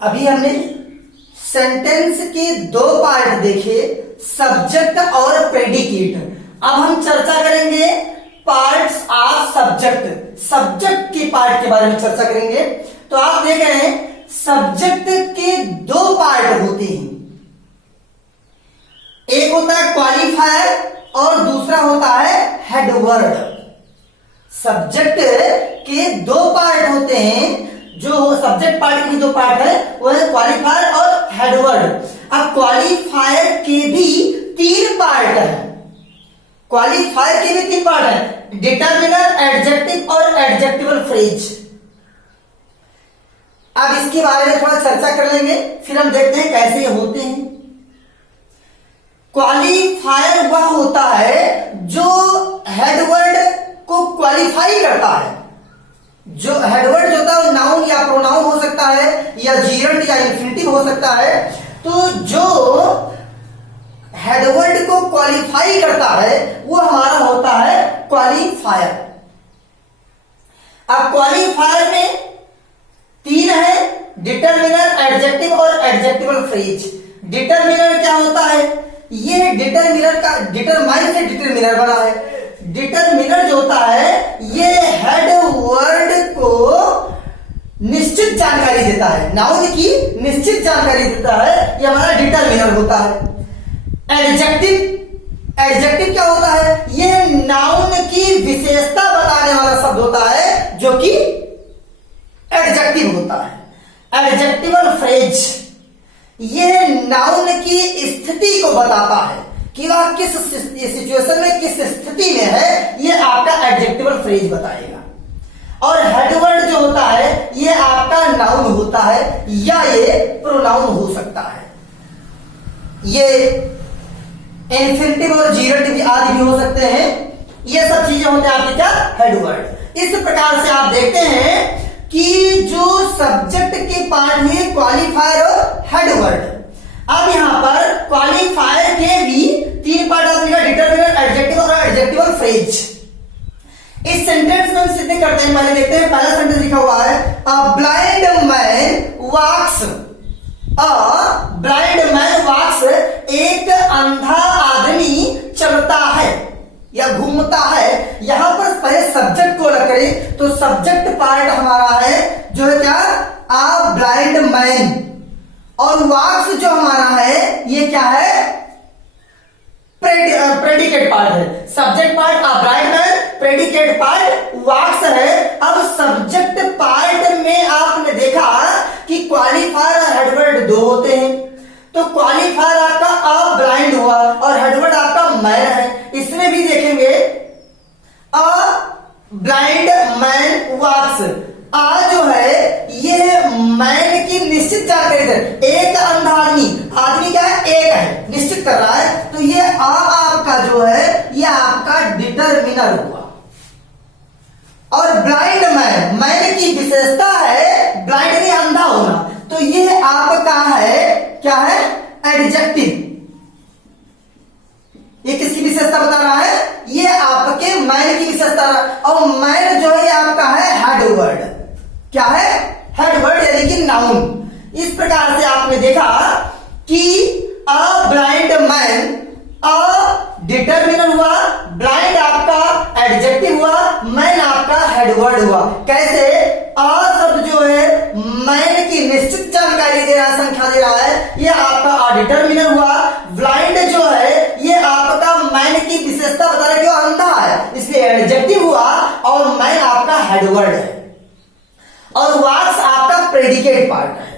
अभी हमने सेंटेंस के दो पार्ट देखे, सब्जेक्ट और प्रेडिकेट। अब हम चर्चा करेंगे पार्ट्स ऑफ सब्जेक्ट, सब्जेक्ट के पार्ट के बारे में चर्चा करेंगे। तो आप देख रहे हैं सब्जेक्ट के दो पार्ट होते हैं, एक होता है क्वालिफायर और दूसरा होता है हेडवर्ड। सब्जेक्ट के दो पार्ट होते हैं, जो सब्जेक्ट पार्ट के दो पार्ट है वो है क्वालिफायर और हेडवर्ड। अब क्वालिफायर के भी तीन पार्ट है, क्वालिफायर के भी तीन पार्ट है, डिटरमिनर, एडजेक्टिव और एडजेक्टिवल फ्रेज। अब इसके बारे में थोड़ा चर्चा कर लेंगे, फिर हम देखते हैं कैसे ये होते हैं। क्वालिफायर वह होता है जो हेडवर्ड को क्वालिफाई करता है। जो हेडवर्ड होता है वो नाउन या प्रोनाउन हो सकता है, या जीरंड या इंफिनिटिव हो सकता है। तो जो हेडवर्ड को क्वालिफाई करता है वो हमारा होता है क्वालिफायर। अब क्वालिफायर में तीन है, डिटरमिनर, एडजेक्टिव और एडजेक्टिवल फ्रेज। डिटरमिनर क्या होता है? ये डिटरमिनर का डिटरमाइन से डिटरमिनर बना है। डिटरमिनर जो होता है ये हेड वर्ड को निश्चित जानकारी देता है, नाउन की निश्चित जानकारी देता है, ये हमारा डिटरमिनर होता है। एडजेक्टिव, एडजेक्टिव क्या होता है? ये नाउन की विशेषता बताने वाला शब्द होता है जो कि एडजेक्टिव होता है। एडजेक्टिवल फ्रेज ये नाउन की स्थिति को बताता है कि वह किस सिचुएशन में, किस स्थिति में है, ये आपका एडजेक्टिवल फ्रेज बताएगा। और हेडवर्ड जो होता है ये आपका नाउन होता है या ये प्रोनाउन हो सकता है। ये इन्फिनिटिव और जीरंड भी आदि भी हो सकते हैं। ये सब चीजें होते हैं आपके क्या? हेडवर्ड। इस प्रकार से आप देखते हैं कि जो सब्जेक्ट के पार्ट है क्वालिफायर और हेडवर्ड। अब यहां पर क्वालिफायर के भी तीन पार्ट आपका डिटरमिनर, एडजेक्टिव और एडजेक्टिवल फ्रेज। इस सेंटेंस में हम सिद्ध करते हैं, पहले देखते हैं। पहला सेंटेंस लिखा हुआ है a blind man walks, a blind man walks, एक अंधा आदमी चलता है या घूमता है। यहां पर पहले सब्जेक्ट को करें तो सब्जेक्ट पार्ट हमारा है जो है क्या? A blind man. और वॉक्स जो हमारा है ये क्या है? प्रेडिकेट पार्ट है। Subject part a blind man, predicate part walks है। अब सब्जेक्ट पार्ट में आपने देखा कि क्वालिफायर और हेडवर्ड दो होते हैं। तो क्वालिफायर आपका अ ब्लाइंड हुआ और हेडवर्ड आपका मैन है। इसमें भी देखेंगे अ ब्लाइंड मैन वॉक्स। आ जो है ये मैन की निश्चित जानकारी दे, एक अंधा आदमी, आदमी क्या है? एक है, निश्चित कर रहा है। तो ये आ आपका जो है ये आपका डिटरमिनर हुआ। और ब्लाइंड मैन, मैन की विशेषता है ब्लाइंड में अंधा होना, तो ये आपका है क्या है? एडजेक्टिव। ये किसकी विशेषता बता रहा है? ये आपके मैन की विशेषता। और मैन जो है ये आपका है हेडवर्ड। क्या है? हेडवर्ड यानी कि नाउन। इस प्रकार से आपने देखा कि अ ब्लाइंड मैन, अ डिटरमिनर हुआ, ब्लाइंड आपका एडजेक्टिव हुआ, मैन आपका हेडवर्ड हुआ। कैसे? अ शब्द जो है मैन की निश्चित जानकारी दे रहा है, संख्या दे रहा है, ये आपका अ डिटरमिनर हुआ। ब्लाइंड जो है ये आपका मैन की विशेषता बता रहा है कि वो अंधा है, इसलिए एडजेक्टिव हुआ। और मैन आपका हेडवर्ड है। और वॉक्स आपका प्रेडिकेट पार्ट है।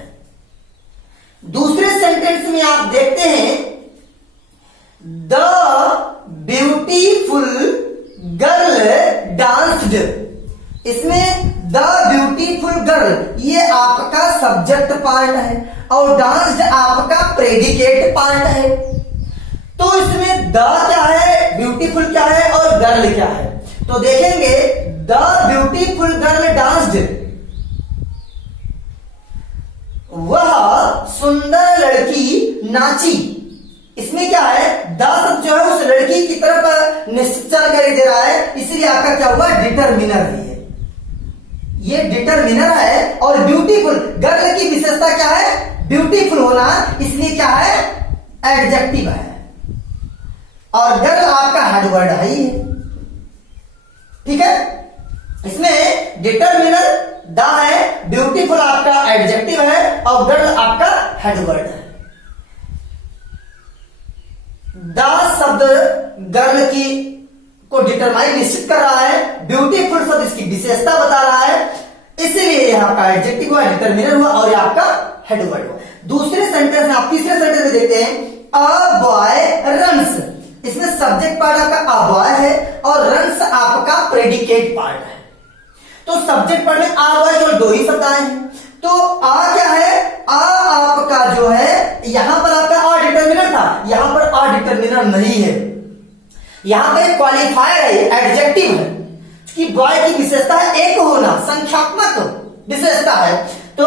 दूसरे सेंटेंस में आप देखते हैं द ब्यूटीफुल गर्ल डांस्ड। इसमें द ब्यूटीफुल गर्ल ये आपका सब्जेक्ट पार्ट है और डांस्ड आपका प्रेडिकेट पार्ट है। तो इसमें द क्या है, ब्यूटीफुल क्या है और गर्ल क्या है? तो देखेंगे द ब्यूटीफुल गर्ल डांस्ड, वह सुंदर लड़की नाची। इसमें क्या है? द शब्द जो है उस लड़की की तरफ निश्चित जानकारी दे रहा है, इसलिए आपका क्या हुआ? डिटरमिनर है। ये डिटरमिनर है और ब्यूटीफुल, गर्ल की विशेषता क्या है? ब्यूटीफुल होना, इसलिए क्या है? एडजेक्टिव है। और गर्ल आपका हेडवर्ड है ही, ठीक है। इसमें डिटरमिनर द है, ब्यूटीफुल आपका एडजेक्टिव है और गर्ल आपका हेडवर्ड है। द शब्द गर्ल की को डिटरमाइन निश्चित कर रहा है, ब्यूटीफुल शब्द इसकी विशेषता बता रहा है, इसलिए यह आपका एडजेक्टिव हुआ, डिटरमिनर हुआ और ये आपका हेडवर्ड हुआ। दूसरे सेंटेंस में आप तीसरे सेंटेंस में देखते हैं अ बॉय रन्स, इसमें सब्जेक्ट पार्ट आपका अ बॉय है और रन्स आपका प्रेडिकेट पार्ट है। तो सब्जेक्ट पार्ट में आ बॉय केवल 2 ही शब्द आए हैं, तो आ क्या है? आ आपका जो है यहां पर आपका आ डिटरमिनर था, यहां पर आ डिटरमिनर नहीं है, यहां पर क्वालिफायर है, एडजेक्टिव है। कि बॉय की विशेषता है एक होना, संख्यात्मक विशेषता है, तो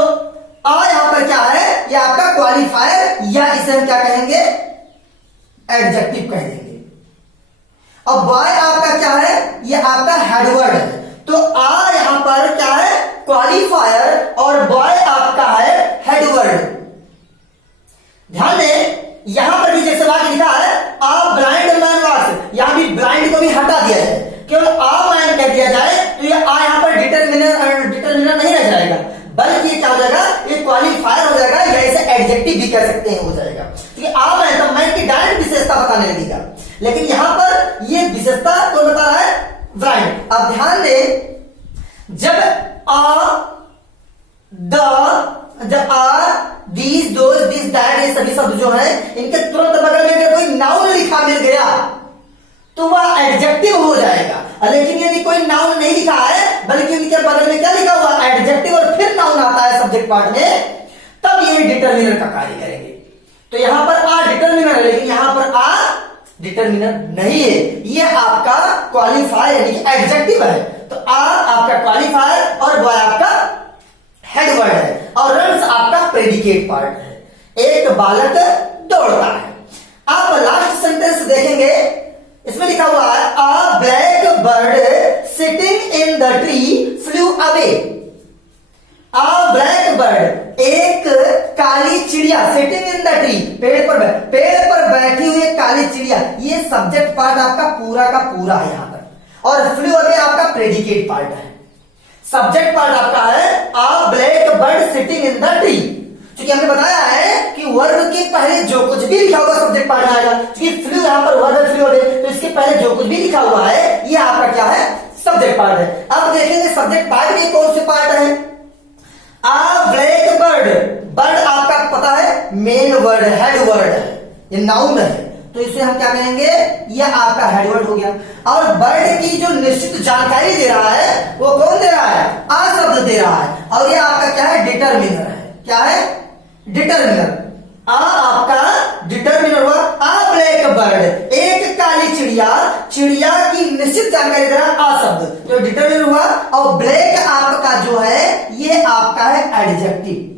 आ यहां पर क्या है? ये आपका क्वालिफायर या इसे हम क्या कहेंगे? एडजेक्टिव कह देंगे। अब बॉय आपका क्या है? ये आपका हेडवर्ड है, तो आ यहां पर क्या है? क्वालिफायर और बॉय आपका है हेडवर्ड। ध्यान दें, यहां पर भी जैसे वाक्य लिखा है आ ब्लाइंड मैन वॉच, यहां भी ब्लाइंड को भी हटा दिया है, केवल आ मैन कह दिया जाए तो ये आ यहां पर डिटरमिनर नहीं रह जाएगा, बल्कि ये क्या हो जाएगा? ये क्वालिफायर हो जाएगा या इसे एडजेक्टिव भी कह सकते हैं, हो जाएगा। क्योंकि आ मैन तो मैन की डायरेक्ट विशेषता बताने लगेगा, लेकिन यहां पर ये विशेषता तो बता रहा है ब्लाइंड। अब ध्यान दें, जब दीज दोज दिस दैट, ये सभी शब्द जो है इनके तुरंत बगल में अगर कोई नाउन लिखा मिल गया तो वह एडजेक्टिव हो जाएगा। लेकिन यदि कोई नाउन नहीं लिखा है बल्कि उनके बगल में क्या लिखा हुआ? एडजेक्टिव, और फिर नाउन आता है सब्जेक्ट पार्ट में, तब ये डिटरमिनर का कार्य करेंगे। तो यहां पर आ डिटरमिनर है, लेकिन यहां पर आ डिटरमिनर नहीं है, ये आपका क्वालिफायर यानी कि एडजेक्टिव है। तो आ आपका क्वालिफायर और बॉय आपका हेडवर्ड है और रन्स आपका प्रेडिकेट पार्ट है। एक बालक दौड़ता है। आप लास्ट सेंटेंस देखेंगे, इसमें लिखा हुआ है अ black bird sitting in the tree flew away. A black bird, एक काली चिड़िया, सिटिंग इन द ट्री, पेड़ पर बैठी हुई काली चिड़िया, ये सब्जेक्ट पार्ट आपका पूरा का पूरा है यहां पर, और फ्लू अवे आपका प्रेडिकेट पार्ट है। सब्जेक्ट पार्ट आपका है अ black bird sitting in the tree. क्योंकि हमने बताया है कि वर्ब के पहले जो कुछ भी लिखा हुआ सब्जेक्ट पार्ट में आएगा, क्योंकि फ्लू यहां पर वर्ब फ्लू अवे, तो इसके पहले जो कुछ भी लिखा हुआ है ये आपका क्या है? सब्जेक्ट पार्ट है। अब देखेंगे सब्जेक्ट पार्ट में कौन से पार्ट है? आ ब्लैक बर्ड, बर्ड आपका पता है मेन वर्ड, हेड वर्ड है, ये नाउन है, तो इसे हम क्या कहेंगे? ये आपका हेडवर्ड हो गया। और बर्ड की जो निश्चित जानकारी दे रहा है वो कौन दे रहा है? आ शब्द दे रहा है, और ये आपका क्या है? डिटरमिनर है। क्या है? डिटरमिनर। आ आपका डिटरमिनर हुआ। आ ब्लैक बर्ड, एक काली चिड़िया, चिड़िया की निश्चित जानकारी दे रहा है आ शब्द, तो डिटरमिनर हुआ। और ब्लैक आपका जो है ये आपका है एडजेक्टिव।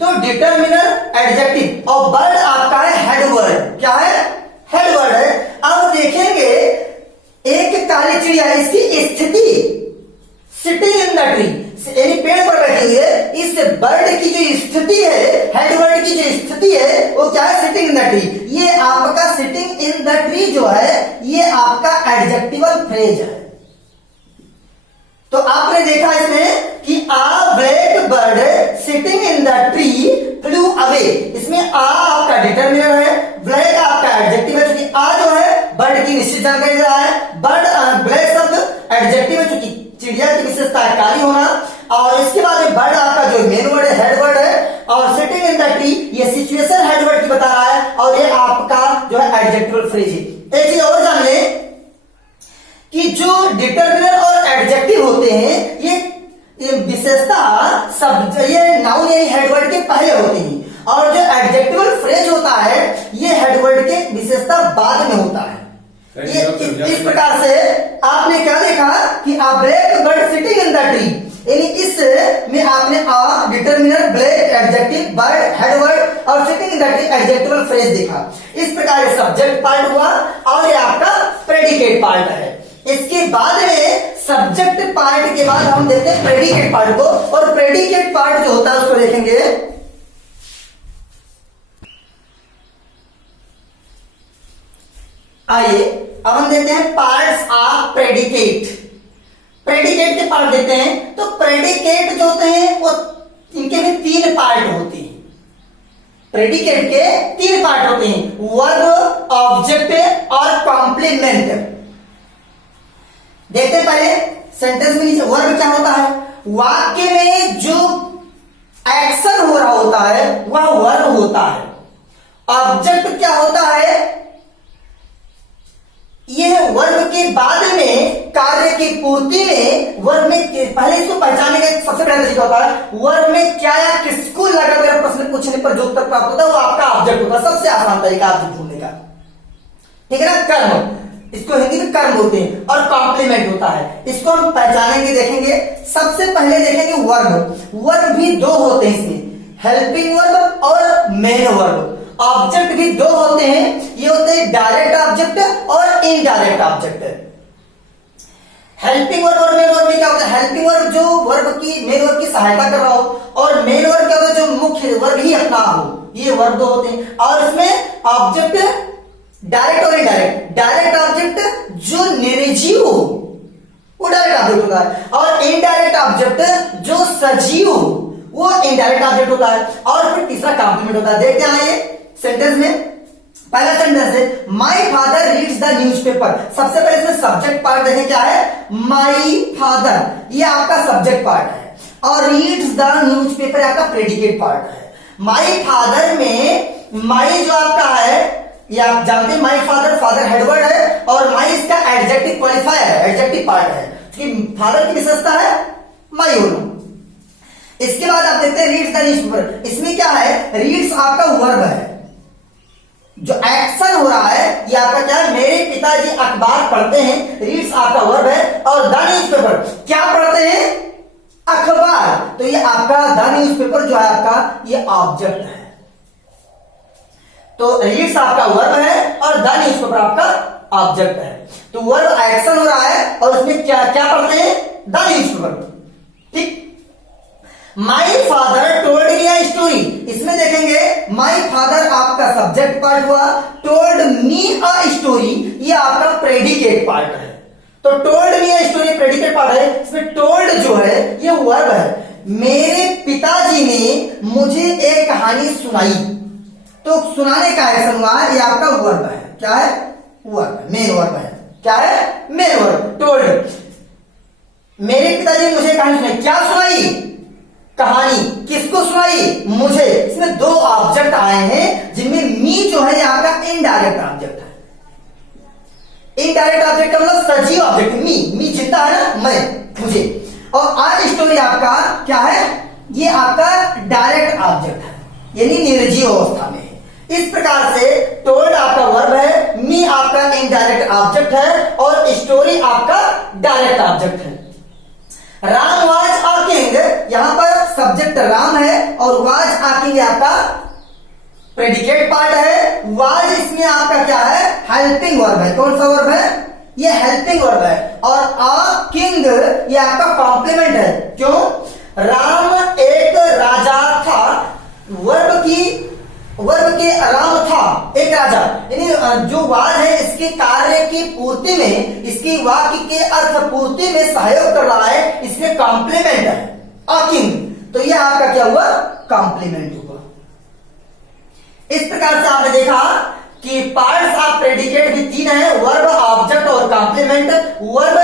तो डिटरमिनर एडजेक्टिव और बर्ड आपका है हेडवर्ड। क्या है? हेडवर्ड है। अब देखेंगे एक काली चिड़िया, इसकी स्थिति सिटिंग इन द ट्री, यानी पेड़ पर बैठी हुई है, इस बर्ड की जो स्थिति है, हेडवर्ड की जो स्थिति है वो क्या है? Sitting in the tree. ये आपका सिटिंग इन द ट्री जो है ये आपका एडजेक्टिवल फ्रेज है। तो आपने देखा इसमें कि a black bird sitting in the tree flew away, इसमें आ आपका डिटरमिनर है, ब्लैक आपका एडजेक्टिव है, क्योंकि आ जो है बर्ड की निश्चित जानकारी दे रहा है, बर्ड ब्लैक शब्द एडजेक्टिव है क्योंकि चिड़िया की विशेषता है काली होना, और इसके बाद बर्ड आपका जो मेन वर्ड है हेड वर्ड है, और सिटिंग इन द ट्री ये सिचुएशन हेड वर्ड की बता रहा है, और ये आपका जो है एडजेक्टिवल फ्रेज है। एक चीज और जान लें कि जो डिटरमिनर और एडजेक्टिव होते हैं ये विशेषता शब्द, ये नाउन यानी हेडवर्ड के पहले होती है, और जो एडजेक्टिवल फ्रेज होता है ये हेडवर्ड के विशेषता बाद में होता है। ये इस प्रकार से आपने क्या देखा कि a black bird sitting in the tree, यानी इस में आपने a determiner, black adjective, bird headword और sitting in the tree adjectival phrase देखा। इस प्रकार ये सब्जेक्ट पार्ट हुआ और ये आपका प्रेडिकेट पार्ट है। इसके बाद में सब्जेक्ट पार्ट के बाद हम देखते हैं प्रेडिकेट पार्ट को, और प्रेडिकेट पार्ट जो होता है उसको देखेंगे। आइए अब हम देखते हैं पार्ट्स ऑफ प्रेडिकेट। प्रेडिकेट के पार्ट देखते हैं। तो प्रेडिकेट जो होते हैं वो इनके भी 3 पार्ट होते हैं। प्रेडिकेट के 3 पार्ट होते हैं, वर्ब, ऑब्जेक्ट और कॉम्प्लीमेंट। देखते हैं पहले सेंटेंस में नीचे वर्ब क्या होता है। वाक्य में जो एक्शन हो रहा होता है वह वर्ब होता है। ऑब्जेक्ट क्या होता है, यह वर्ब के बाद में कार्य की पूर्ति में वर्ब में पहले इसको पहचानने का सबसे पहला तरीका होता है वर्ब में क्या या किसको लगाकर प्रश्न पूछने पर जो उत्तर प्राप्त होता है वो आपका ऑब्जेक्ट होता है। सबसे आसान तरीका ऑब्जेक्ट ढूंढने का, ठीक है ना। कर्म, इसको हिंदी में कर्म बोलते हैं, और कॉम्प्लीमेंट होता है। इसको हम पहचानेंगे, देखेंगे। सबसे पहले देखेंगे वर्ब। वर्ब भी 2 होते हैं इसमें, हेल्पिंग वर्ब और मेन वर्ब। ऑब्जेक्ट भी 2 होते हैं, ये होते हैं डायरेक्ट ऑब्जेक्ट और इनडायरेक्ट ऑब्जेक्ट। हेल्पिंग वर्ब और मेन वर्ब में क्या होता है, हेल्पिंग वर्ब जो वर्ब की मेन वर्ब की सहायता कर रहा हो, और मेन वर्ब क्या होता है जो मुख्य वर्ब ही अपना हो। ये वर्ब 2 होते हैं। और इसमें ऑब्जेक्ट डायरेक्ट और इनडायरेक्ट। डायरेक्ट ऑब्जेक्ट जो निर्जीव हो वो डायरेक्ट ऑब्जेक्ट होता है, और इनडायरेक्ट ऑब्जेक्ट जो सजीव हो वो इनडायरेक्ट ऑब्जेक्ट होता है। और फिर तीसरा कॉम्प्लीमेंट होता है। देखते हैं ये सेंटेंस में। पहला सेंटेंस है my father reads the newspaper. सबसे पहले इसमें सब्जेक्ट पार्ट देखें क्या है, माई फादर, ये आपका सब्जेक्ट पार्ट है, और रीड्स द न्यूज़पेपर आपका प्रेडिकेट पार्ट है। माई फादर में माई जो आपका है, ये आप जानते हैं माई फादर, फादर हेडवर्ड है, और माई इसका एडजेक्टिव क्वालिफायर है, एडजेक्टिव पार्ट है, क्योंकि फादर की विशेषता है माई होना। इसके बाद आप देखते हैं रीड्स द न्यूज़पेपर। इसमें क्या है, रीड्स आपका वर्ब है, जो एक्शन हो रहा है ये आपका क्या है, मेरे पिताजी अखबार पढ़ते हैं, रीड्स आपका वर्ब है। और द न्यूज़पेपर क्या पढ़ते हैं, अखबार, तो ये आपका द न्यूज़पेपर जो है आपका ये ऑब्जेक्ट है। तो रीड्स आपका वर्ब है और द न्यूज़पेपर आपका ऑब्जेक्ट है। तो वर्ब एक्शन हो रहा है और उसमें क्या क्या पढ़ते हैं, द न्यूज़पेपर, ठीक। My father told me a story, इसमें देखेंगे माई फादर आपका सब्जेक्ट पार्ट हुआ, टोल्ड मी अ स्टोरी ये आपका प्रेडिकेट पार्ट है। तो told me a story predicate part है, इसमें टोल्ड जो है ये वर्ब है। मेरे पिताजी ने मुझे एक कहानी सुनाई, तो सुनाने का एक्शन हुआ ये आपका वर्ब है। क्या है, वर्ब, मेन वर्ब है। क्या है, मेन वर्ब। टोल्ड, मेरे पिताजी ने मुझे कहानी सुनाई, क्या सुनाई, कहानी, किसको सुनाई, मुझे। इसमें 2 ऑब्जेक्ट आए हैं, जिनमें मी जो है आपका इनडायरेक्ट ऑब्जेक्ट है। इनडायरेक्ट ऑब्जेक्ट का मतलब सजीव ऑब्जेक्ट, मी जिंदा है ना, मैं, मुझे। और आ स्टोरी आपका क्या है, ये आपका डायरेक्ट ऑब्जेक्ट है, यानी निर्जीव अवस्था में। इस प्रकार से टोल्ड आपका वर्ब है, मी आपका इनडायरेक्ट ऑब्जेक्ट है, और स्टोरी आपका डायरेक्ट ऑब्जेक्ट है। राम वाज अ किंग, यहां पर सब्जेक्ट राम है, और वाज अ किंग आपका प्रेडिकेट पार्ट है। वाज इसमें आपका क्या है, हेल्पिंग वर्ब है। कौन सा वर्ब है, ये हेल्पिंग वर्ब है। और अ किंग ये आपका कॉम्प्लीमेंट है। क्यों, राम एक राजा था, वर्ब के राम था एक राजा, यानी जो वाज है इसके कार्य की पूर्ति में, इसकी वाक्य के अर्थ पूर्ति में सहयोग कर रहा है, इसमें कॉम्प्लीमेंट है अ किंग, तो ये आपका क्या हुआ, कॉम्प्लीमेंट हुआ। इस प्रकार से आपने देखा कि पार्ट्स ऑफ प्रेडिकेट भी 3 है, वर्ब, ऑब्जेक्ट और कॉम्प्लीमेंट। वर्ब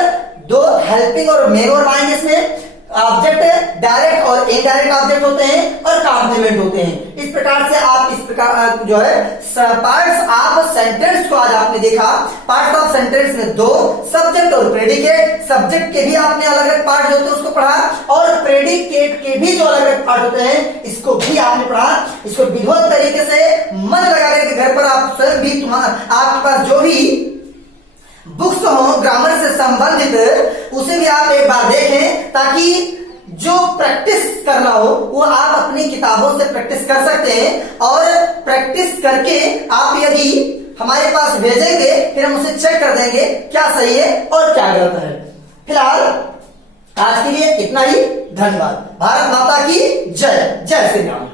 2 हेल्पिंग और मेन वर्ब आएंगे, इसमें ऑब्जेक्ट डायरेक्ट और इनडायरेक्ट ऑब्जेक्ट होते हैं, और कॉम्प्लीमेंट होते हैं। इस प्रकार से आप इस प्रकार जो है पार्ट्स ऑफ सेंटेंस को आज आपने देखा। पार्ट्स ऑफ सेंटेंस में 2 सब्जेक्ट और प्रेडिकेट। सब्जेक्ट के भी आपने अलग अलग पार्ट होते हैं उसको पढ़ा, और प्रेडिकेट के भी जो अलग अलग पार्ट होते हैं इसको भी आपने पढ़ा। इसको विधिवत तरीके से मन लगा करके घर पर आप स्वयं भी, आपके पास जो भी बुक्स हो ग्रामर से संबंधित उसे भी आप एक बार देखें, ताकि जो प्रैक्टिस करना हो वो आप अपनी किताबों से प्रैक्टिस कर सकते हैं। और प्रैक्टिस करके आप यदि हमारे पास भेजेंगे फिर हम उसे चेक कर देंगे क्या सही है और क्या गलत है। फिलहाल आज के लिए इतना ही। धन्यवाद। भारत माता की जय। जय श्री राम।